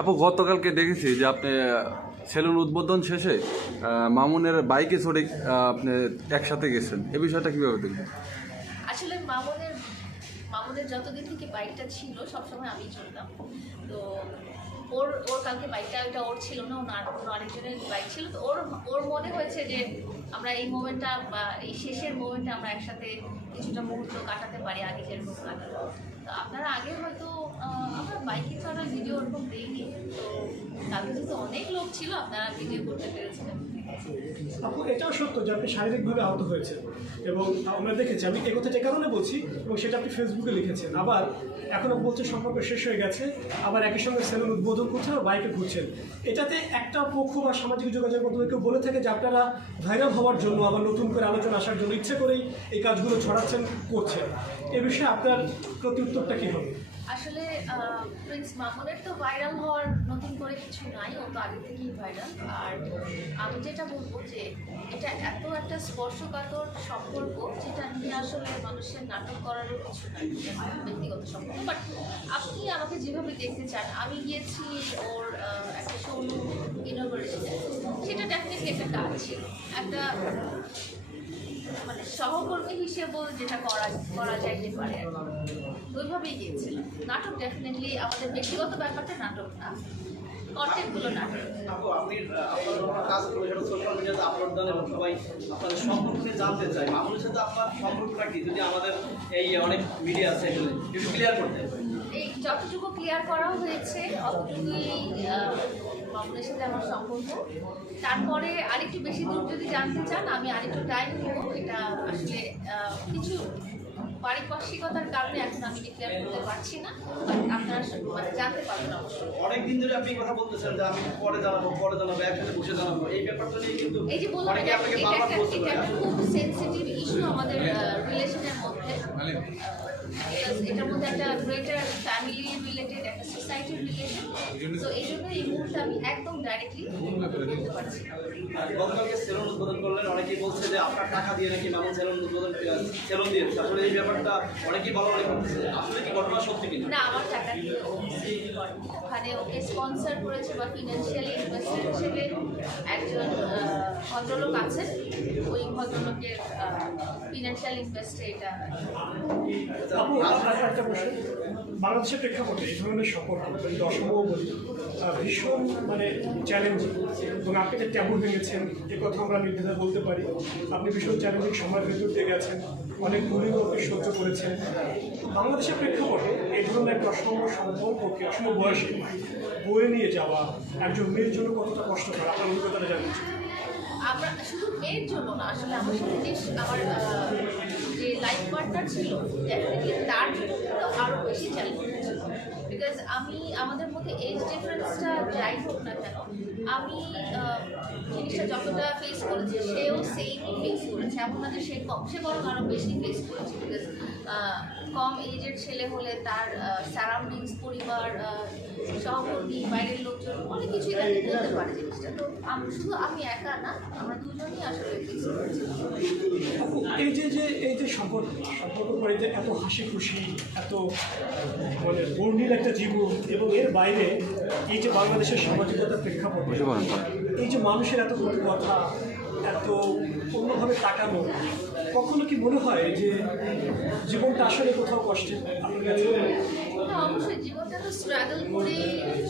আপু, গতকালকে দেখেছি যে আপনি সেলুন উদ্বোধন শেষে মামুনের বাইকে চড়ে আপনি একসাথে গেছেন। এ বিষয়টা কীভাবে দেখবেন আসলে মামুনের মামুনের যতদিন থেকে বাইকটা ছিল, সবসময় আমি চলতাম তো ওর ওর কালকে বাইকটা ওইটা ওর ছিল না ওনার অন্য আরেকজনের বাইক ছিল। তো ওর ওর মনে হয়েছে যে আমরা এই মোমেন্টটা বা এই শেষের মোমেন্টে আমরা একসাথে কিছুটা মুহূর্ত কাটাতে পারি, আগে যেরকম কাটালো তো আপনারা আগে হয়তো আমরা বাইকে চড়ার ভিডিও ওরকম দেইনি। তো কালকে যেহেতু অনেক লোক ছিল, আপনারা ভিডিও করতে পেরেছিলেন। আপু, এটাও সত্য যে আপনি শারীরিকভাবে আহত হয়েছেন। এবং আমরা দেখেছি, আমি এই কথাটা কারণে বলছি, এবং সেটা আপনি ফেসবুকে লিখেছেন। আবার এখনও বলছে, সম্পর্ক শেষ হয়ে গেছে, আবার একই সঙ্গে সেলুন উদ্বোধন করছেন আর বাইকে ঘুরছেন। এটাতে একটা পক্ষ বা সামাজিক যোগাযোগ মাধ্যমে কেউ বলে থাকে যে আপনারা ভাইরাল হওয়ার জন্য, আবার নতুন করে আলোচনা আসার জন্য ইচ্ছে করেই এই কাজগুলো ছড়াচ্ছেন, করছেন। এ বিষয়ে আপনার প্রতি উত্তরটা কী হবে? আসলে প্রিন্স মামুনের তো ভাইরাল হওয়ার নতুন করে কিছু নাই, ও তো আগে থেকেই ভাইরাল আর আমি যেটা বলব যে, এটা এত একটা স্পর্শকাতর সম্পর্ক যেটা নিয়ে আসলে মানুষের নাটক করারও কিছু নাই ব্যক্তিগত সম্পর্ক। বাট আপনি আমাকে যেভাবে দেখতে চান, আমি গিয়েছি ওর একটা শোরুম ইনোগ্রেশনে সেটা ডেফিনেটলি একটা কাজ ছিল। একটা মানে সহকর্মী হিসেবেও যেটা করা করা যাইতে পারে। ওইভাবেই গিয়েছিলাম নাটক ডেফিনেটলি আমাদের ব্যক্তিগত ব্যাপারটা নাটক না। কন্টেন্টগুলো নাটক। আপু আপনি আহ, আপনার যখন কাজ করবেন সোশ্যাল মিডিয়াতে আপলোড দেন এবং সবাই আপনাদের সম্পর্ক নিয়ে জানতে চায় মামুনের সাথে আপনার সম্পর্কটা কি? যদি আমাদের এই অনেক মিডিয়া আছে এখানে একটু ক্লিয়ার করতে। এই যতটুকু ক্লিয়ার করা হয়েছে অতটুকুই আহ, সাথে আমার সম্পর্ক। তারপরে আরেকটু বেশি দূর যদি জানতে চান আমি আরেকটু টাইম নেব। এটা আসলে কিছু পারিপার্শ্বিকতার কারণে এখন আমি ডিক্লেয়ার করতে পারছি না আপনারা মানে জানতে পারবেন অবশ্যই। অনেক দিন ধরে আপনি কথা বলতেছেন যে আমি পরে জানাব পরে জানাব একসাথে বসে জানাব এই ব্যাপারটা নিয়ে কিন্তু এই যে বললাম এটা একটা খুব সেনসিটিভ ইস্যু আমাদের রিলেশনের মধ্যে। এটার মধ্যে একটা গ্রেটার ফ্যামিলি রিলেটেড একটা সোসাইটির রিলেশন তো এই জন্য এই মুহূর্তে আমি একদম ডাইরেক্টলি বলতে পারছি। গতকালকে সেলুন উদ্বোধন করলেন অনেকেই বলছে যে আপনার টাকা দিয়ে নাকি মামুন সেলুন উদ্বোধন সেলুন দিয়েছে আসলে এই ব্যাপারটা অনেকেই ভালো মনে করতেছে। আসলে কি ঘটনা সত্যি কিনা? না আমার টাকা দিয়ে ওখানে ওকে স্পন্সর করেছে বা ফিনান্সিয়ালি ইনভেস্টার হিসেবে একজন ভদ্রলোক আছেন। ওই ভদ্রলোকের ফিনান্সিয়াল ইনভেস্টে এটা। বাংলাদেশের প্রেক্ষাপটে এই ধরনের সম্পর্ক অসম্ভব বলি ভীষণ মানে চ্যালেঞ্জিং এবং আপনি যে ট্যাবু ভেঙেছেন, এ কথা আমরা নির্দ্বিধায় বলতে পারি। আপনি ভীষণ চ্যালেঞ্জিং সময়ের ভেতর দিয়ে গেছেন, অনেক আপনি সহ্য করেছেন। বাংলাদেশের প্রেক্ষাপটে এই ধরনের একটা অসম্ভব সম্পর্ককে অসম্ভব বয়সে বয়ে নিয়ে যাওয়া একজন মেয়ের জন্য কতটা কষ্টকর? আপনার অভিজ্ঞতাটা চাই। আমরা শুধু মেয়ের জন্য না, আসলে আমার সাথে যে আমার যে লাইফ পার্টনার ছিল ডেফিনেটলি তার জন্য আরও বেশি চ্যালেঞ্জিং ছিল। বিকজ আমি, আমাদের মধ্যে এজ ডিফারেন্সটা যাই হোক না কেন, আমি জিনিসটা যতটা ফেস করেছি, সেও সেম ফেস করেছে। এমন না যে সে কম, সে বরং আরও বেশি ফেস করেছে। বিকজ কম এজের ছেলে হলে তার সারাউন্ডিংস পরিবার সহকর্মী বাইরের লোকজন অনেক কিছুই তাকে বলতে পারে জিনিসটা। তো আমি শুধু আমি একা না আমরা দুজনই আসলে এই যে যে এই যে সম্পর্ক সম্পর্ক করে যে এত হাসি খুশি এত মানে বর্ণিল একটা জীবন এবং এর বাইরে এই যে বাংলাদেশের সামাজিকতার প্রেক্ষাপট এই যে মানুষের এত কথা এত অন্যভাবে তাকানো, কখনো কি মনে হয় যে জীবনটা আসলে কোথাও কষ্টে আপনার কাছে? অবশ্যই জীবনটা তো স্ট্রাগল করে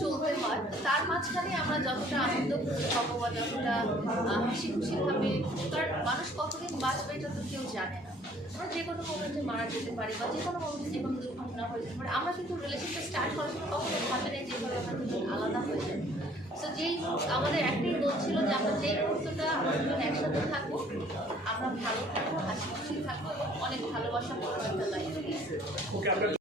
চলতে হয়। তার মাঝখানে আমরা যতটা আনন্দ হব বা যতটা হাসি খুশিভাবে কারণ মানুষ কতদিন বাঁচবে এটা তো কেউ জানে না। আমরা যে কোনো মোমেন্টে মারা যেতে পারি বা যে কোনো মোমেন্টে যে কোনো দুর্ঘটনা হয়ে যেতে পারে। আমরা কিন্তু রিলেশনটা স্টার্ট করার সময় কখনো ভাবি নাই যেভাবে আমরা দুজন আলাদা হয়ে যাই সো যেই আমাদের একটাই গোল ছিল যে আমরা যেই মুহূর্তটা আমরা দুজন একসাথে থাকব। আমরা ভালো থাকব হাসি খুশি থাকব এবং অনেক ভালোবাসা আপনার